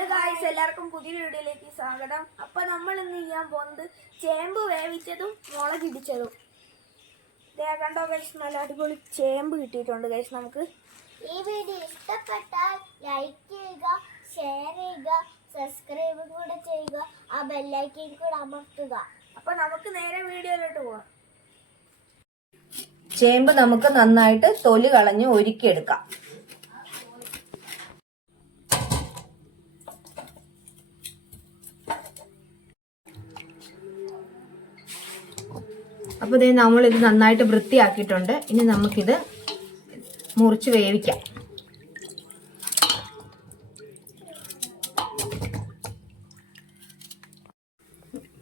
Hello guys, എല്ലാവർക്കും പുതിയൊരു വീഡിയോയിലേക്ക് സ്വാഗതം. അപ്പോൾ നമ്മൾ ഇന്ന് ചെയ്യാൻ പോകുന്നത് ചേമ്പ് വേവിച്ചതും മുളകിടിച്ചതും. കണ്ടോ ഗൈസ്, നല്ല അടിപൊളി ചേമ്പ് കിട്ടിയിട്ടുണ്ട് ഗൈസ്. നമുക്ക് ഈ വീഡിയോ ഇഷ്ടപ്പെട്ടാൽ ലൈക്ക് ചെയ്യുക, ഷെയർ ചെയ്യുക, സബ്സ്ക്രൈബ് കൂടെ ചെയ്യുക, ആ ബെല്ലൈക്കൻ കൂടെ അമർത്തുക. അപ്പോൾ നമുക്ക് നേരെ വീഡിയോയിലോട്ട് പോകാം. ചേമ്പ് നമുക്ക് നന്നായിട്ട് തൊലി കളഞ്ഞ് ഒരുക്കിയെടുക്കാം. അപ്പോൾ ഇതേ നമ്മളിത് നന്നായിട്ട് വൃത്തിയാക്കിയിട്ടുണ്ട്. ഇനി നമുക്കിത് മുറിച്ച് വേവിക്കാം.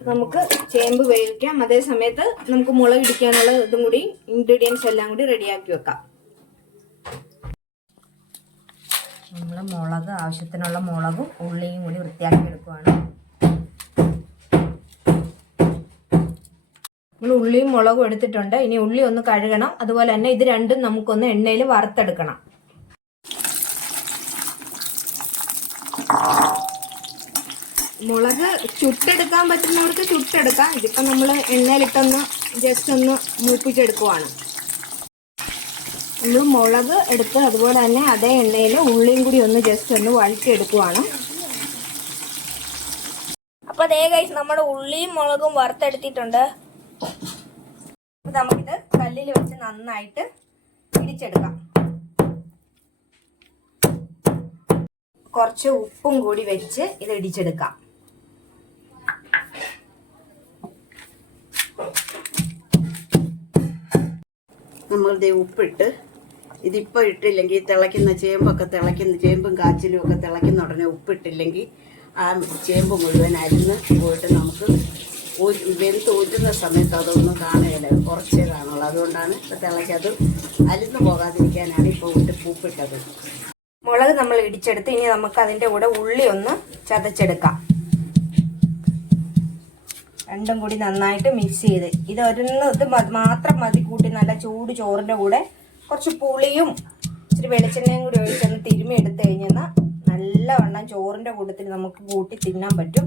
നമുക്ക് ചേമ്പ് വേവിക്കാം. അതേ സമയത്ത് നമുക്ക് മുളക് ഇടിക്കാനുള്ള ഇതും കൂടി ഇൻഗ്രീഡിയൻസ് എല്ലാം കൂടി റെഡിയാക്കി വെക്കാം. നമ്മൾ മുളക് ആവശ്യത്തിനുള്ള മുളകും ഉള്ളിയും കൂടി വൃത്തിയാക്കി എടുക്കുവാണ്. നമ്മൾ ഉള്ളിയും മുളകും എടുത്തിട്ടുണ്ട്. ഇനി ഉള്ളി ഒന്ന് കഴുകണം. അതുപോലെ തന്നെ ഇത് രണ്ടും നമുക്കൊന്ന് എണ്ണയിൽ വറുത്തെടുക്കണം. മുളക് ചുട്ടെടുക്കാൻ പറ്റുന്നവർക്ക് ചുട്ടെടുക്കാം. ഇതിപ്പോൾ നമ്മൾ എണ്ണയിലിട്ടൊന്ന് ജസ്റ്റ് ഒന്ന് മൂപ്പിച്ചെടുക്കുവാണ്. നമ്മൾ മുളക് എടുത്ത് അതുപോലെ തന്നെ അതേ എണ്ണയിൽ ഉള്ളിയും കൂടി ഒന്ന് ജസ്റ്റ് ഒന്ന് വഴറ്റിയെടുക്കുവാണ്. അപ്പോൾ അതേ ഗൈസ്, നമ്മുടെ ഉള്ളിയും മുളകും വറുത്തെടുത്തിട്ടുണ്ട്. നമുക്കിത് കല്ലിൽ വെച്ച് നന്നായിട്ട് ഇടിച്ചെടുക്കാം. കുറച്ച് ഉപ്പും കൂടി വെച്ച് ഇത് ഇടിച്ചെടുക്കാം. നമ്മളുടെ ഉപ്പിട്ട് ഇതിപ്പോൾ ഇട്ടില്ലെങ്കിൽ തിളയ്ക്കുന്ന ചേമ്പും കാച്ചിലും ഒക്കെ തിളയ്ക്കുന്ന ഉടനെ ഉപ്പിട്ടില്ലെങ്കിൽ ആ ചേമ്പ് മുഴുവൻ അരിന്ന് പോയിട്ട് നമുക്ക് വെന്ത് ഊറ്റുന്ന സമയത്ത് അതൊന്നും കാണുകയില്ല, കുറച്ചേ കാണുള്ളൂ. അതുകൊണ്ടാണ് ഇപ്പോൾ തിളയ്ക്കത് അലിന്ന് പോകാതിരിക്കാനാണ് ഇപ്പോൾ ഉപ്പിട്ടത്. മുളക് നമ്മൾ ഇടിച്ചെടുത്ത് ഇനി നമുക്ക് അതിൻ്റെ കൂടെ ഉള്ളി ഒന്ന് ചതച്ചെടുക്കാം. രണ്ടും കൂടി നന്നായിട്ട് മിക്സ് ചെയ്ത് ഇത് മാത്രം മതി കൂട്ടി നല്ല ചൂട് ചോറിൻ്റെ കൂടെ കുറച്ച് പുളിയും ഇച്ചിരി വെളിച്ചെണ്ണയും കൂടി ഒഴിച്ചൊന്ന് തിരുമ്മി എടുത്തു കഴിഞ്ഞാൽ നല്ലവണ്ണം ചോറിൻ്റെ കൂട്ടത്തിൽ നമുക്ക് കൂട്ടി തിന്നാൻ പറ്റും.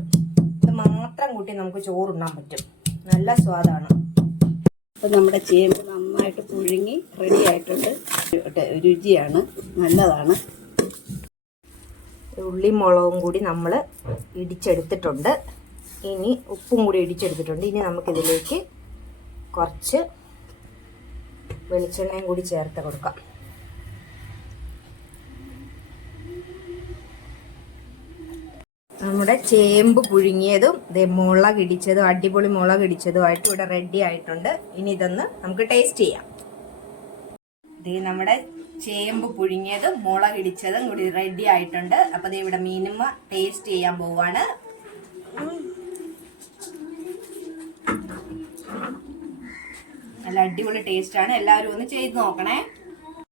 ഇത് മാത്രം കൂട്ടി നമുക്ക് ചോറുണ്ണാൻ പറ്റും. നല്ല സ്വാദാണ്. അപ്പോൾ നമ്മുടെ ചേമ്പ് നന്നായിട്ട് പുഴുങ്ങി റെഡി ആയിട്ടുണ്ട്. രുചിയാണ്, നല്ലതാണ്. ഉള്ളി മുളകും കൂടി നമ്മൾ ഇടിച്ചെടുത്തിട്ടുണ്ട്. ഇനി ഉപ്പും കൂടി ഇടിച്ചെടുത്തിട്ടുണ്ട്. ഇനി നമുക്കിതിലേക്ക് കുറച്ച് വെളിച്ചെണ്ണയും കൂടി ചേർത്ത് കൊടുക്കാം. നമ്മുടെ ചേമ്പ് പുഴുങ്ങിയതും മുളക് ഇടിച്ചതും അടിപൊളി മുളക് ഇടിച്ചതുമായിട്ട് ഇവിടെ റെഡി ആയിട്ടുണ്ട്. ഇനി ഇതൊന്ന് നമുക്ക് ടേസ്റ്റ് ചെയ്യാം. ഇത് നമ്മുടെ ചേമ്പ് പുഴുങ്ങിയതും മുളക് ഇടിച്ചതും കൂടി റെഡി ആയിട്ടുണ്ട്. അപ്പോൾ ഇത് ഇവിടെ മീനുമ്മ ടേസ്റ്റ് ചെയ്യാൻ പോവാണ്. നല്ല അടിപൊളി ടേസ്റ്റാണ്. എല്ലാവരും ഒന്ന് ചെയ്ത് നോക്കണേ.